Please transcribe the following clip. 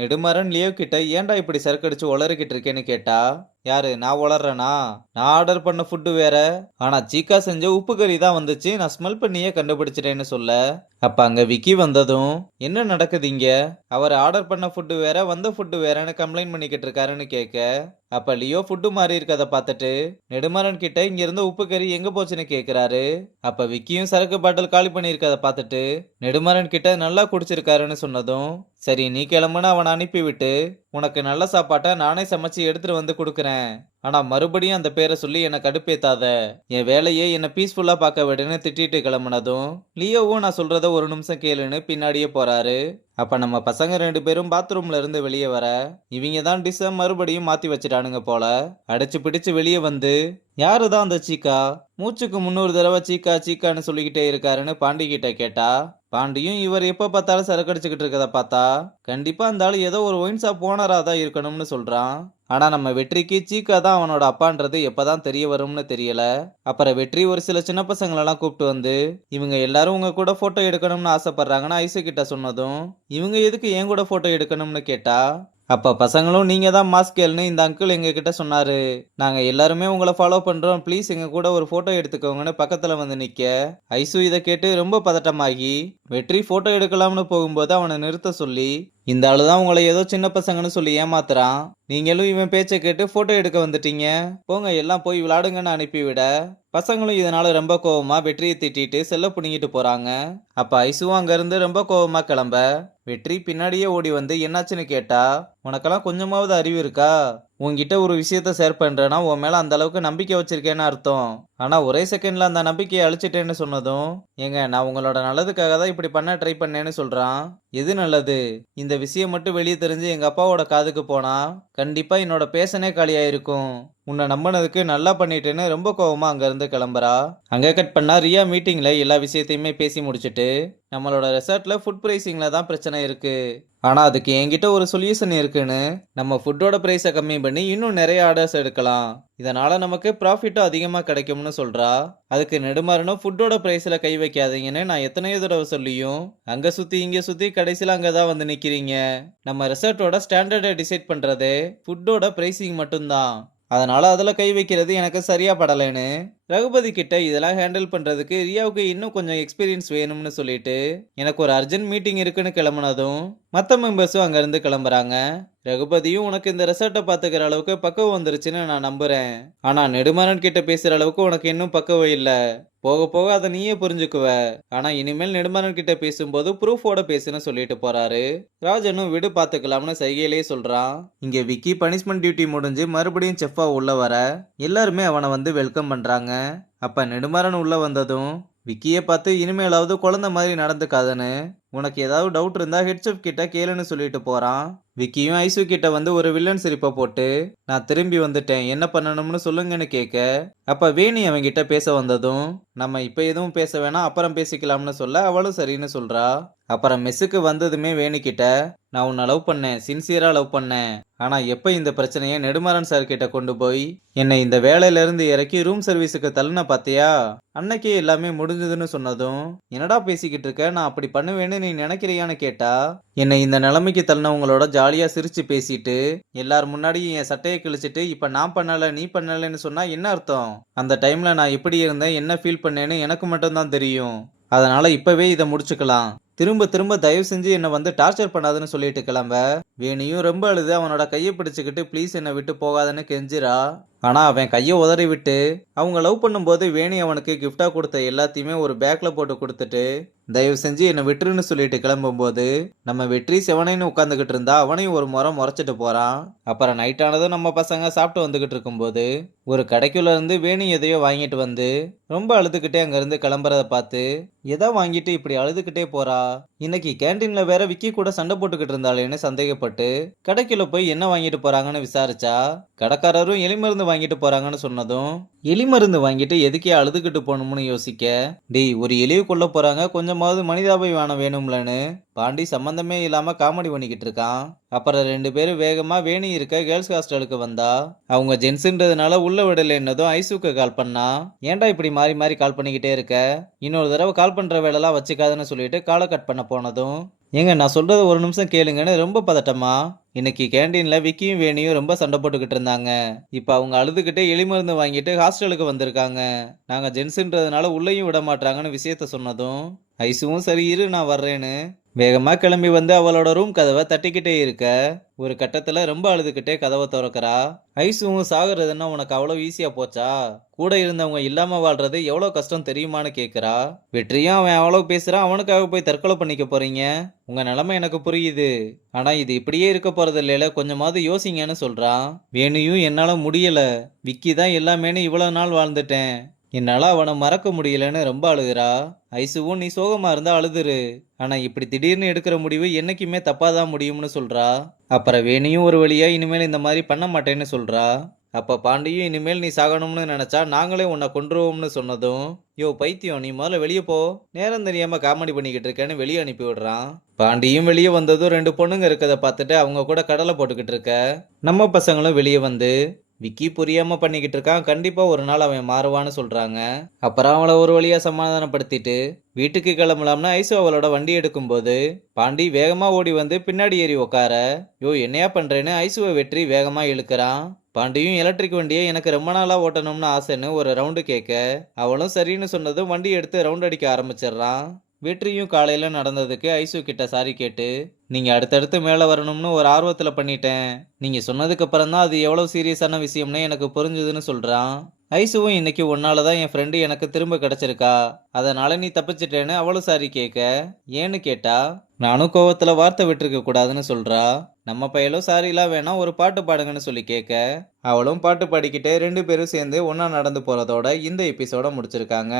Nedumaran Leo கிட்ட ஏன்டா இப்படி சரக்கடிச்சு உளறிக்கிட்டு இருக்கேன்னு கேட்டா, யாரு நான் உளறேனா? நான் ஆர்டர் பண்ண ஃபுட்டு வேற. ஆனா சீக்கா செஞ்ச உப்பு கறி தான் வந்துச்சு. நான் ஸ்மெல் பண்ணியே கண்டுபிடிச்சிட்டேன்னு சொல்ல. அப்ப அங்க விக்கி வந்ததும், என்ன நடக்குது இங்க? அவர் ஆர்டர் பண்ண ஃபுட்டு வேற, வந்த ஃபுட்டு வேறன்னு கம்ப்ளைண்ட் பண்ணிக்கிட்டு இருக்காருன்னு கேட்க, அப்ப லியோ ஃபுட்டு மாறி இருக்கத பார்த்துட்டு நெடுமாறன் கிட்ட இங்க இருந்த உப்பு கறி எங்க போச்சுன்னு கேக்குறாரு. அப்ப விக்கியும் சரக்கு பாட்டில் காலி பண்ணியிருக்கத பார்த்துட்டு நெடுமாறன் கிட்ட நல்லா குடிச்சிருக்காருன்னு சொன்னதும், சரி நீ கிளம்புன்னு அவனை அனுப்பிவிட்டு உனக்கு நல்ல சாப்பாட்டை நானே சமைச்சு எடுத்துட்டு வந்து கொடுக்குறேன். ஆனா மறுபடியும் அந்த பேரை சொல்லி என்னை கடுப்பேத்தாத. என் வேலையை என்னை பீஸ்ஃபுல்லா பார்க்க விடுன்னு திட்டிட்டு கிளம்புனதும் லியோவும் நான் சொல்றத ஒரு நிமிஷம் கேளுன்னு பின்னாடியே போறாரு. அப்ப நம்ம பசங்க 2 பேரும் பாத்ரூம்ல இருந்து வெளியே வர, இவங்க தான் டிஷ்ஷை மறுபடியும் மாத்தி வச்சிட்டானுங்க போல. அடிச்சு பிடிச்சு வெளியே வந்து, யாருதான் அந்த சீக்கா? மூச்சுக்கு 300 தடவை சீக்கா சீக்கான்னு சொல்லிக்கிட்டே இருக்காருன்னு பாண்டி கிட்ட கேட்டா, பாண்டியும் இவர் எப்ப பார்த்தாலும் சரக்கடிச்சுக்கிட்டு இருக்கத பார்த்தா கண்டிப்பா அந்த ஆளு ஏதோ ஒரு ஒயின் ஷாப் ஓனரா தான் இருக்கணும்னு சொல்றான். ஆனா நம்ம வெற்றிக்கு சீக்கா தான் அவனோட அப்பான்றது எப்பதான் தெரிய வரும்னு தெரியல. அப்புறம் வெற்றி ஒரு சில சின்ன பசங்களெல்லாம் கூப்பிட்டு வந்து, இவங்க எல்லாரும் உங்க கூட போட்டோ எடுக்கணும்னு ஆசைப்படுறாங்கன்னு ஐசு கிட்ட சொன்னதும், இவங்க எதுக்கு என் கூட போட்டோ எடுக்கணும்னு கேட்டா, அப்ப பசங்களும் நீங்க தான் மாஸ்கேல்னு இந்த அங்கிள் எங்க கிட்ட சொன்னாரு. நாங்க எல்லாருமே உங்களை ஃபாலோ பண்றோம். ப்ளீஸ் எங்க கூட ஒரு போட்டோ எடுத்துக்கோங்கன்னு பக்கத்துல வந்து நிக்க, ஐசு இதை கேட்டு ரொம்ப பதட்டமாகி வெற்றி போட்டோ எடுக்கலாம்னு போகும்போது அவனை நிறுத்த சொல்லி, இந்த ஆளுதான் உங்களை ஏதோ சின்ன பசங்கன்னு சொல்லி ஏமாத்துறான். நீங்களும் இவன் பேச்சை கேட்டு போட்டோ எடுக்க வந்துட்டீங்க. போங்க எல்லாம் போய் விளையாடுங்கன்னு அனுப்பிவிட, பசங்களும் இதனால ரொம்ப கோவமா வெற்றியை திட்டிட்டு செல்ல புடுங்கிட்டு போறாங்க. அப்ப ஐசுவும் அங்க இருந்து ரொம்ப கோவமா கிளம்ப, வெற்றி பின்னாடியே ஓடி வந்து என்னாச்சுன்னு கேட்டா, உனக்கெல்லாம் கொஞ்சமாவது அறிவு இருக்கா? உன்கிட்ட ஒரு விஷயத்த ஷேர் பண்றேன்னா உன் மேல அந்த அளவுக்கு நம்பிக்கை வச்சிருக்கேன்னு அர்த்தம். ஆனா ஒரே செகண்ட்ல அந்த நம்பிக்கையை அழிச்சிட்டேன்னு சொன்னதும், ஏங்க நான் உங்களோட நல்லதுக்காக தான் இப்படி பண்ண ட்ரை பண்ணேன்னு சொல்றான். எது நல்லது? இந்த விஷயம் மட்டும் வெளியே தெரிஞ்சு எங்க அப்பாவோட காதுக்கு போனா கண்டிப்பா என்னோட பேஷனே காலியாயிருக்கும். உன்னை நம்பினதுக்கு நல்லா பண்ணிட்டேன்னு ரொம்ப கோவமா அங்க இருந்து கிளம்புறா. அங்க கட் பண்ணா ரியா மீட்டிங்ல எல்லா விஷயத்தையுமே பேசி முடிச்சிட்டு, நம்மளோட ரெசார்ட்ல ஃபுட் பிரைசிங்ல தான் பிரச்சனை இருக்கு. ஆனா அதுக்கு என்கிட்ட ஒரு சொல்யூஷன் இருக்குன்னு, நம்ம ஃபுட்டோட பிரைஸை கம்மி பண்ணி இன்னும் நிறைய ஆர்டர்ஸ் எடுக்கலாம். இதனால நமக்கு ப்ராஃபிட்டும் அதிகமா கிடைக்கும்னு சொல்றா. அதுக்கு நெடுமாறனும் ஃபுட்டோட பிரைஸ்ல கை வைக்காதீங்கன்னு நான் எத்தனையோ தடவை சொல்லியும் அங்க சுத்தி இங்க சுத்தி கடைசியில அங்கதான் வந்து நிக்கிறீங்க. நம்ம ரெசார்ட்டோட ஸ்டாண்டர்டை டிசைட் பண்றதே ஃபுட்டோட பிரைசிங் மட்டும்தான். அதனால அதுல கை வைக்கிறது எனக்கு சரியா படலைன்னு ரகுபதி கிட்ட இதெல்லாம் ஹேண்டில் பண்றதுக்கு ரியாவுக்கு இன்னும் கொஞ்சம் எக்ஸ்பீரியன்ஸ் வேணும்னு சொல்லிட்டு எனக்கு ஒரு அர்ஜென்ட் மீட்டிங் இருக்குன்னு கிளம்புனதும் மற்ற மெம்பர்ஸும் அங்க இருந்து கிளம்புறாங்க. ரகுபதியும் உனக்கு இந்த ரெசார்ட்டை பாத்துக்கிற அளவுக்கு பக்குவம் வந்துருச்சுன்னு நான் நம்புறேன். ஆனா நெடுமாறன் கிட்ட பேசுற அளவுக்கு உனக்கு இன்னும் பக்குவம் இல்ல. போக போக அதை நீயே புரிஞ்சுக்குவ. ஆனா இனிமேல் நெடுமாறன் கிட்ட பேசும்போது ப்ரூஃபோட பேசுன்னு சொல்லிட்டு போறாரு. ராஜனும் விடு பாத்துக்கலாம்னு சைகையிலேயே சொல்றான். இங்க விக்கி பனிஷ்மெண்ட் டியூட்டி முடிஞ்சு மறுபடியும் செஃப்பா உள்ள வர எல்லாருமே அவனை வந்து வெல்கம் பண்றாங்க. அப்ப நெடுமாறன் உள்ள வந்ததும் விக்கியை பார்த்து இனிமேலாவது குழந்தை மாதிரி நடந்துக்காதன்னு, உனக்கு ஏதாவது டவுட் இருந்தா ஹெட்செஃப் கிட்ட கேளுன்னு சொல்லிட்டு போறான். விக்கியும் ஐசு கிட்ட வந்து ஒரு வில்லன் சிரிப்பை போட்டு, நான் திரும்பி வந்துட்டேன் என்ன பண்ணணும்னு சொல்லுங்கன்னு கேட்க, அப்ப வேணி அவங்கிட்ட பேச வந்ததும், நம்ம இப்ப எதுவும் பேச வேணாம் அப்புறம் பேசிக்கலாம்னு சொல்ல அவளும் சரின்னு சொல்றா. அப்புறம் மெஸ்ஸுக்கு வந்ததுமே வேணிக்கிட்ட, நான் உன்னை லவ் பண்ணேன், சின்சியரா லவ் பண்ணேன். ஆனா எப்ப இந்த பிரச்சனையை நெடுமாறன் சார் கிட்ட கொண்டு போய் என்னை இந்த வேலையில இருந்து இறக்கி ரூம் சர்வீஸுக்கு தள்ளுன பாத்தியா, அன்னைக்கே எல்லாமே முடிஞ்சதுன்னு சொன்னதும், என்னடா பேசிக்கிட்டு இருக்க, நான் அப்படி பண்ணுவேன்னு நீ நினைக்கிறியான்னு கேட்டா, என்னை இந்த நிலைமைக்கு தள்ளினவங்களோட ஜாலியா சிரிச்சு பேசிட்டு எல்லார் முன்னாடியும் என் சட்டையை கிழிச்சிட்டு இப்ப நான் பண்ணல நீ பண்ணலன்னு சொன்னா என்ன அர்த்தம்? அந்த டைம்ல நான் எப்படி இருந்தேன் என்ன ஃபீல் பண்ணேன்னு எனக்கு மட்டும்தான் தெரியும். அதனால இப்பவே இதை முடிச்சுக்கலாம். திரும்ப திரும்ப தயவு செஞ்சு என்னை வந்து டார்ச்சர் பண்ணாதுன்னு சொல்லிட்டு கிளம்ப, வேணியும் ரொம்ப அழுது அவனோட கையை பிடிச்சுக்கிட்டு ப்ளீஸ் என்னை விட்டு போகாதன்னு கெஞ்சிரா. ஆனா அவன் கையை உதறி விட்டு அவங்க லவ் பண்ணும்போது வேணி அவனுக்கு கிஃப்டா கொடுத்த எல்லாத்தையுமே ஒரு பேக்ல போட்டு கொடுத்துட்டு தயவு செஞ்சு என்னை விட்டுருன்னு சொல்லிட்டு கிளம்பும்போது நம்ம வெற்றி செவனைன்னு உட்காந்துக்கிட்டு இருந்தா அவனையும் ஒரு முறை முறைச்சிட்டு போறான். அப்புறம் நைட் ஆனதும் நம்ம பசங்க சாப்பிட்டு வந்துகிட்டு இருக்கும்போது ஒரு கடைக்குள்ள இருந்து வேணி எதையோ வாங்கிட்டு வந்து ரொம்ப அழுதுகிட்டே அங்க இருந்து கிளம்புறத பார்த்து, எதை வாங்கிட்டு இப்படி அழுதுகிட்டே போறா, இன்னைக்கு கேன்டீன்ல வேற விக்கி கூட சண்டை போட்டுக்கிட்டு இருந்தாளேன்னு சந்தேகப்பட்டு கடைக்குள்ள போய் என்ன வாங்கிட்டு போறாங்கன்னு விசாரிச்சா, கடைக்காரரும் எலி மருந்து வாங்கிட்டு போறாங்கன்னு சொன்னதும், எலி மருந்து வாங்கிட்டு எதுக்கே அழுதுகிட்டு போகணும்னு யோசிக்க, டேய் ஒரு எலியை கொல்ல போறாங்க கொஞ்சமாவது மனிதாபிமானம் வேணும்லன்னு பாண்டி சம்பந்தமே இல்லாம காமெடி பண்ணிக்கிட்டு இருக்கான். அப்புறம் 2 பேரும் வேகமா வேணி இருக்க கேர்ள்ஸ் ஹாஸ்டலுக்கு வந்தா, அவங்க ஜென்ஸ்ன்றதுனால உள்ள விடலைன்னதும் ஐசுக்கு கால் பண்ணா, ஏன்டா இப்படி மாறி மாறி கால் பண்ணிக்கிட்டே இருக்க, இன்னொரு தடவை கால் பண்ற வேலைலாம் வச்சுக்காதுன்னு சொல்லிட்டு காலை கட் பண்ண போனதும் ஏங்க நான் சொல்றது ஒரு நிமிஷம் கேளுங்கன்னு ரொம்ப பதட்டமா. இன்னைக்கு கேண்டீன்ல விக்கியும் வேணியும் ரொம்ப சண்டை போட்டுக்கிட்டு இருந்தாங்க. இப்ப அவங்க அழுதுகிட்டே எலி மருந்து வாங்கிட்டு ஹாஸ்டலுக்கு வந்திருக்காங்க. நாங்க ஜென்ஸ்ன்றதுனால உள்ளேயும் விட மாட்றாங்கன்னு விஷயத்த சொன்னதும், ஐசுவும் சரி இரு நான் வர்றேன்னு வேகமா கிளம்பி வந்து அவளோட ரூம் கதவை தட்டிக்கிட்டே இருக்க, ஒரு கட்டத்துல ரொம்ப அழுதுகிட்டே கதவை திறக்கிறா. ஐசுவும் சாகுறதுன்னா உனக்கு அவ்வளவு ஈஸியா போச்சா? கூட இருந்தவங்க இல்லாம வாழ்றது எவ்வளவு கஷ்டம் தெரியுமான்னு கேக்குறா. வெற்றியும் அவன் அவ்வளவு பேசுறான், அவனுக்காக போய் தற்கொலை பண்ணிக்க போறீங்க? உங்க நிலைமை எனக்கு புரியுது. ஆனா இது இப்படியே இருக்க போறது இல்லைல, கொஞ்சமாவது யோசிங்கன்னு சொல்றான். வேணியும் என்னால முடியல. விக்கி தான் எல்லாமேன்னு இவ்வளவு நாள் வாழ்ந்துட்டேன். என்னால அவனை மறக்க முடியலன்னு ரொம்ப அழுகுறா. ஐசுவும் நீ சோகமா இருந்தா அழுதுரு. ஆனா இப்படி திடீர்னு எடுக்கிற முடிவு என்னைக்குமே தப்பாதான் முடியும்னு சொல்றா. அப்புறம் வேணியும் ஒரு வழியா இனிமேல் இந்த மாதிரி பண்ண மாட்டேன்னு சொல்றா. அப்ப பாண்டியும் இனிமேல் நீ சாகணும்னு நினைச்சா நாங்களே உன்னை கொன்றுவோம்னு சொன்னதும், யோ பைத்தியம் நீ முதல்ல வெளியே போ, நேரம் தெரியாம காமெடி பண்ணிக்கிட்டு இருக்கேன்னு வெளியே அனுப்பி விடுறான். பாண்டியும் வெளியே வந்ததும் ரெண்டு பொண்ணுங்க இருக்கதை பார்த்துட்டு அவங்க கூட கடலை போட்டுக்கிட்டு இருக்க, நம்ம பசங்களும் வெளியே வந்து விக்கி புரியாம பண்ணிக்கிட்டு இருக்கான், கண்டிப்பா ஒரு நாள் அவன் மாறுவான்னு சொல்றாங்க. அப்புறம் அவளை ஒரு வழியா சமாதானப்படுத்திட்டு வீட்டுக்கு கிளம்பலாம்னு ஐசு அவளோட வண்டி எடுக்கும்போது பாண்டி வேகமா ஓடி வந்து பின்னாடி ஏறி உக்கார, யோ என்னையா பண்றேன்னு ஐசுவை வெற்றி வேகமா இழுக்கிறான். பாண்டியும் எலக்ட்ரிக் வண்டியை எனக்கு ரொம்ப நாளா ஓட்டணும்னு ஆசைன்னு ஒரு ரவுண்டு கேட்க, அவளும் சரின்னு சொன்னதும் வண்டி எடுத்து ரவுண்ட் அடிக்க ஆரம்பிச்சிடுறான். வெற்றியும் காலையில நடந்ததுக்கு ஐசு கிட்ட சாரி கேட்டு, நீங்க அடுத்தடுத்து மேல வரணும்னு ஒரு ஆர்வத்துல பண்ணிட்டேன். நீங்க சொன்னதுக்கு அப்புறம் தான் அது எவ்வளவு சீரியஸான விஷயம்னு எனக்கு புரிஞ்சுதுன்னு சொல்றான். ஐசுவும் இன்னைக்கு உன்னால தான் என் ஃப்ரெண்டு எனக்கு திரும்ப கிடைச்சிருக்கா, அதனால நீ தப்பிச்சிட்டேன்னு அவளும் சாரி கேட்க, ஏன்னு கேட்டா நானும் கோவத்துல வார்த்தை விட்டுருக்க கூடாதுன்னு சொல்றா. நம்ம பையலும் சாரிலாம் வேணாம் ஒரு பாட்டு பாடுங்கன்னு சொல்லி கேட்க, அவளும் பாட்டு பாடிக்கிட்டே ரெண்டு பேரும் சேர்ந்து ஒண்ணா நடந்து போறதோட இந்த எபிசோட முடிச்சிருக்காங்க.